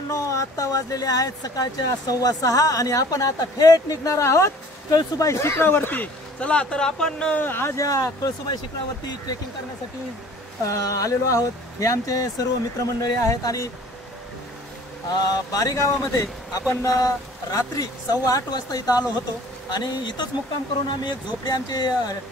मित्रांनो, आता वाजलेले आहेत सकाळच्या 6:15 आणि आपण आता थेट निघणार आहोत कळसुबाई शिखरावरती. चला तर आपण आज या कळसुबाई शिखरावरती ट्रेकिंग करण्यासाठी आलेलो आहोत. हे आमचे सर्व मित्रमंडळी आहेत आणि बारी गावामध्ये आपण रात्री 8:15 वाजता इथं आलो होतो आणि इथंच मुक्काम करून आम्ही एक झोपडी आमचे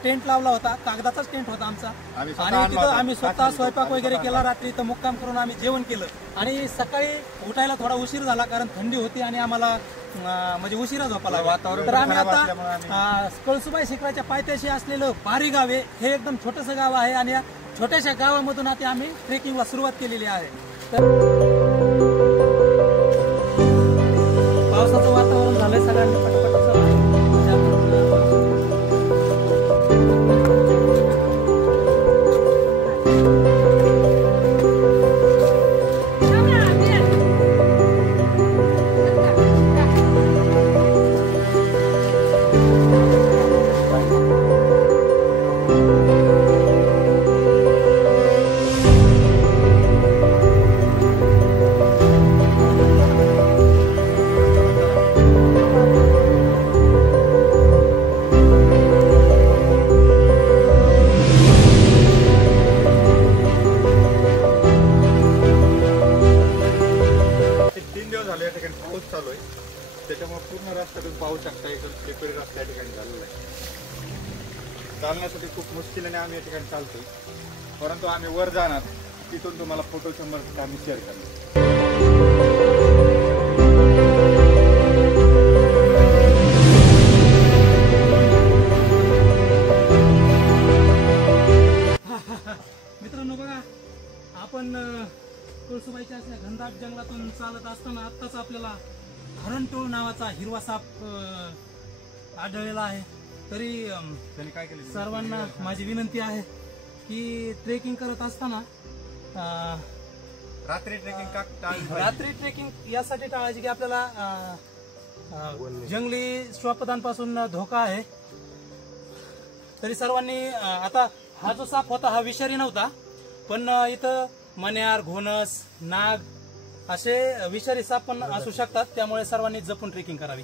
टेंट लावला होता. कागदाचाच टेंट होता आमचा आणि तिथं आम्ही स्वतः स्वयंपाक वगैरे केला. रात्री इथं मुक्काम करून आम्ही जेवण केलं आणि सकाळी उठायला थोडा उशीर झाला कारण थंडी होती आणि आम्हाला म्हणजे उशिरा झोपायला वातावरण. तर आम्ही आता कळसुबाई शिखराच्या पायथ्याशी असलेलं बारी गाव आहे. हे एकदम छोटंसं गाव आहे आणि या छोट्याशा गावामधून आता आम्ही ट्रेकिंगला सुरुवात केलेली आहे. तर पावसाचं वातावरण झालंय, सगळ्यांनी पटपट चालू आहे. त्याच्यामुळे पूर्ण रस्ता तुम्ही पाहू शकता, एकदम स्लिपरी रस्ता या ठिकाणी झालेला आहे. चालण्यासाठी खूप मुश्किलीने आम्ही या ठिकाणी चालतोय, परंतु आम्ही वर जाणार तिथून तुम्हाला फोटो 100% आम्ही शेअर करणार. मित्रांनो बघा, आपण कळसुबाईच्या असल्या घनदाट जंगलातून चालत असताना आत्ताच आपल्याला हरणटोळ नावाचा हिरवा साप आढळलेला आहे. तरी त्यांनी काय केलं, सर्वांना माझी विनंती आहे की ट्रेकिंग करत असताना रात्री ट्रेकिंग यासाठी टाळायची की आपल्याला जंगली श्वापदांपासून धोका आहे. तरी सर्वांनी आता हा जो साप होता हा विषारी नव्हता, पण इथं मण्यार, घोणस, नाग असे विषारी साप पण असू शकतात. त्यामुळे सर्वांनी जपून ट्रेकिंग करावी.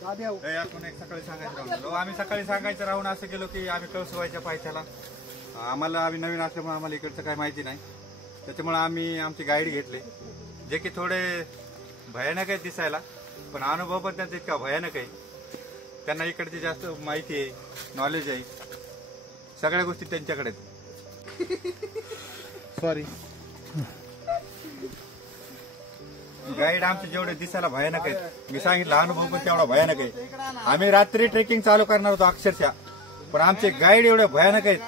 सकाळी सांगायचं आम्ही सकाळी सांगायचं राहून असं गेलो की आम्ही कळसुबाईच्या पायथ्याला आम्ही नवीन असल्यामुळे आम्हाला इकडचं काही माहिती नाही. त्याच्यामुळे आम्ही आमचे गाईड घेतले, जे की थोडे भयानक आहेत दिसायला, पण अनुभव पण त्यांचा इतका भयानक आहे. त्यांना इकडची जास्त माहिती आहे, नॉलेज आहे, सगळ्या गोष्टी त्यांच्याकडे आहेत. सॉरी, गाईड आमचे जेवढे दिसायला भयानक आहेत, मी सांगितलं अनुभव पण तेवढा भयानक आहे. आम्ही रात्री ट्रेकिंग चालू करणार होतो अक्षरशः, पण आमचे गाईड एवढे भयानक आहेत.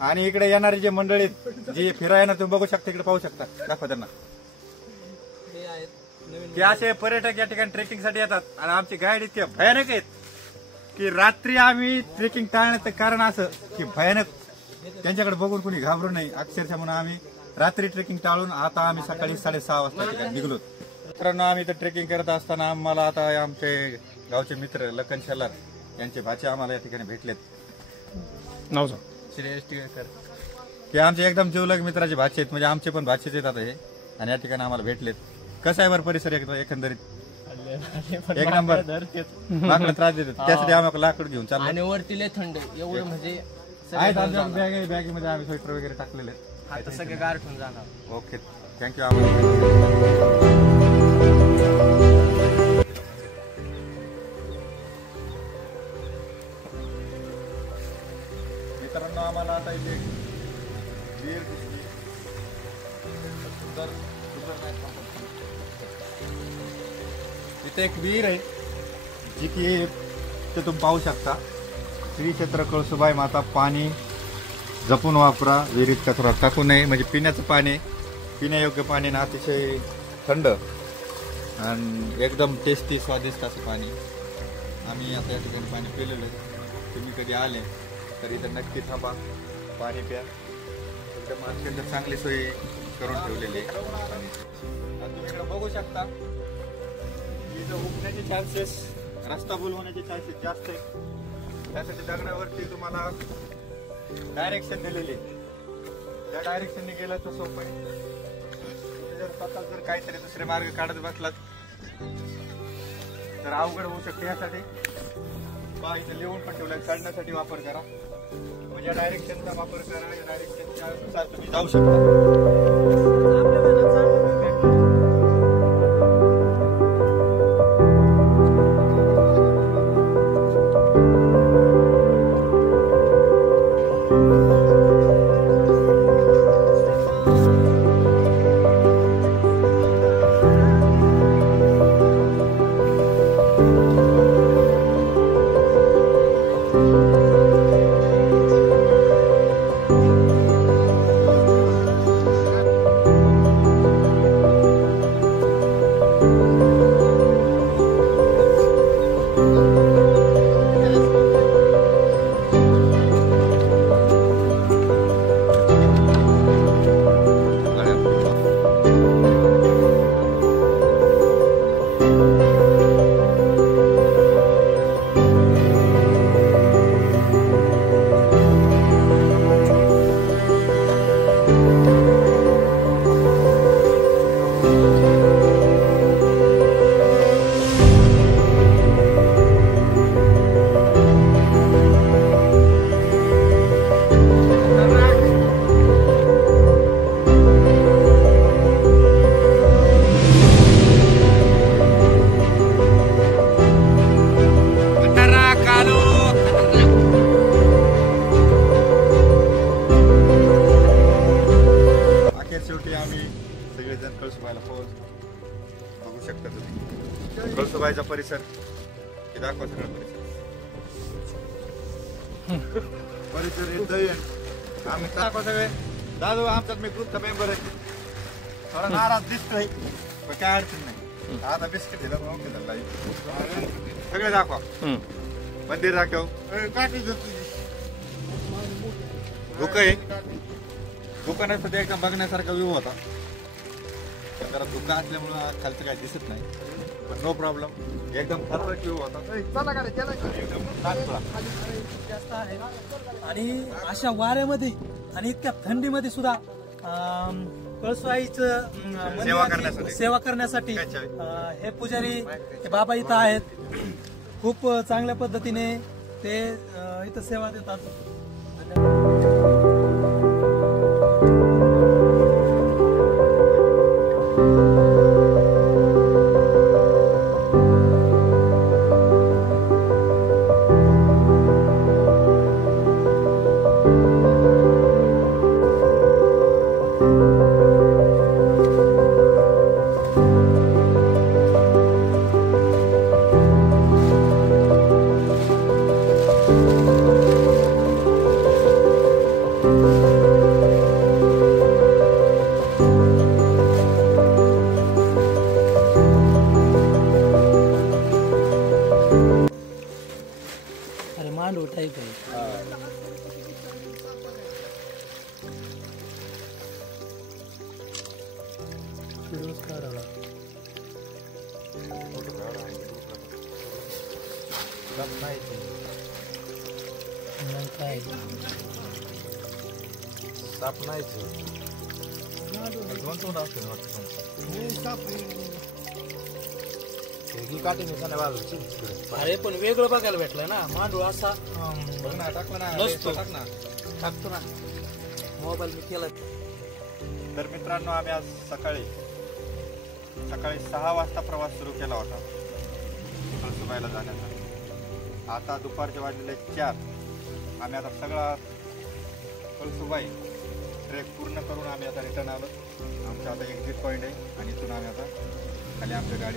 आणि इकडे येणारी जे मंडळी जी फिरायला येणार तुम्ही बघू शकता, इकडे पाहू शकता, दाखवा त्यांना. ते असे पर्यटक या ठिकाणी ट्रेकिंग साठी येतात आणि आमचे गाईड इतके भयानक आहेत की रात्री आम्ही ट्रेकिंग टाळण्याचं कारण असं की भयानक त्यांच्याकडे बघून कोणी घाबरू नये अक्षरशः, म्हणून आम्ही रात्री ट्रेकिंग टाळून आता आम्ही सकाळी 6:30 वाजता निघलो. मित्रांनो, आम्ही इथं ट्रेकिंग करत असताना आम्हाला आता आमचे गावचे मित्र लखन शेलार यांचे भाचे आम्हाला या ठिकाणी भेटलेत. नाव श्रेयस टिळेकर, हे आमचे एकदम जिवलग मित्राचे भाचे आहेत, म्हणजे आमचे पण भाचेच आहेत आता हे, आणि या ठिकाणी आम्हाला भेटलेत. कसं आहे बरं परिसर एकंदरीत? एक नंबर. लाकड त्रास देतात, त्यासाठी आम्ही लाकूड घेऊन चाललो आणि वरती लय थंड एवढं म्हणजे आहेत. आमच्या बॅगेमध्ये आम्ही स्वेटर वगैरे टाकलेले आहेत. आता सगळे गारठून जाणार. Okay, thank you. मित्रांनो, आम्हाला आता इथे विहीर दिसली, सुंदर इथे एक विहीर आहे जी की ते तुम्ही पाहू शकता. श्री क्षेत्र कळसुबाई माता. पाणी जपून वापरा, विहिरीत कचरा टाकू नये. म्हणजे पिण्याचं पाणी, पिण्यायोग्य पाणी ना, अतिशय थंड आणि एकदम टेस्टी स्वादिष्ट असं पाणी. आम्ही आता या ठिकाणी पाणी पिलेलं आहे. तुम्ही कधी आले तर इथं नक्की थांबा, पाणी प्या. एकदम अत्यंत चांगली सोय करून ठेवलेली आहे. तुम्ही इकडे बघू शकता, इथं उठण्याचे चान्सेस, रस्ता भूल होण्याचे चान्सेस जास्त आहे. त्यासाठी दगडावरती तुम्हाला डायरेक्शन दिलेली, त्या डायरेक्शनने गेलं तर सोपं आहे. जर स्वतः जर काहीतरी दुसरे मार्ग काढत बसलात तर अवघड होऊ शकते. यासाठी इथे लिहून पण ठेवलंय, चढण्यासाठी वापर करा, म्हणजे डायरेक्शनचा वापर करा. या डायरेक्शनच्या नुसार तुम्ही जाऊ शकता. शेवटी आम्ही सगळेजण कळसुबाईला पोहोच. बघू शकता तुम्ही कळसुबाईचा परिसर, हे दाखवा सगळं परिसर येतोय. आम्ही दाखवा सगळे. दादू आमच्यात मी ग्रुपचा मेंबर आहे, थोडा नाराज दिसतोय पण काय अडचण नाही. आता बिस्किट दिलं ओके झालं. सगळे दाखवा, मंदिर दाखव. धुकं आहे, दुकानात सध्या एकदम बघण्यासारखा व्ह्यू होता. जरा धुका असल्यामुळं खालचं काही दिसत नाही, पण नो प्रॉब्लेम. एकदम खतरनाक व्ह्यू होता. जास्त आहे आणि अशा वाऱ्यामध्ये आणि इतक्या थंडीमध्ये सुद्धा कळसुबाईचं सेवा करण्यासाठी हे पुजारी हे बाबा इथं आहेत. खूप चांगल्या पद्धतीने ते इथं सेवा देतात. अरे मांडव टाईप आहे. काय साप नाही अरे पण वेगळं बघायला भेटलं ना. मांडूळ असा बघ ना, टाकलं ना, नसतो. टाक ना. टाकतो ना मोबाईल मी केला. तर मित्रांनो, आम्ही आज सकाळी 6 वाजता प्रवास सुरू केला होता कळसुबाईला जाण्याचा. आता दुपारचे वाजलेले 4. आम्ही आता सगळा कळसुबाई ट्रेक पूर्ण करून आम्ही आता रिटर्न आलो. आमचा आता एक्झिट पॉईंट आहे आणि इथून आम्ही आता खाली आमच्या गाडी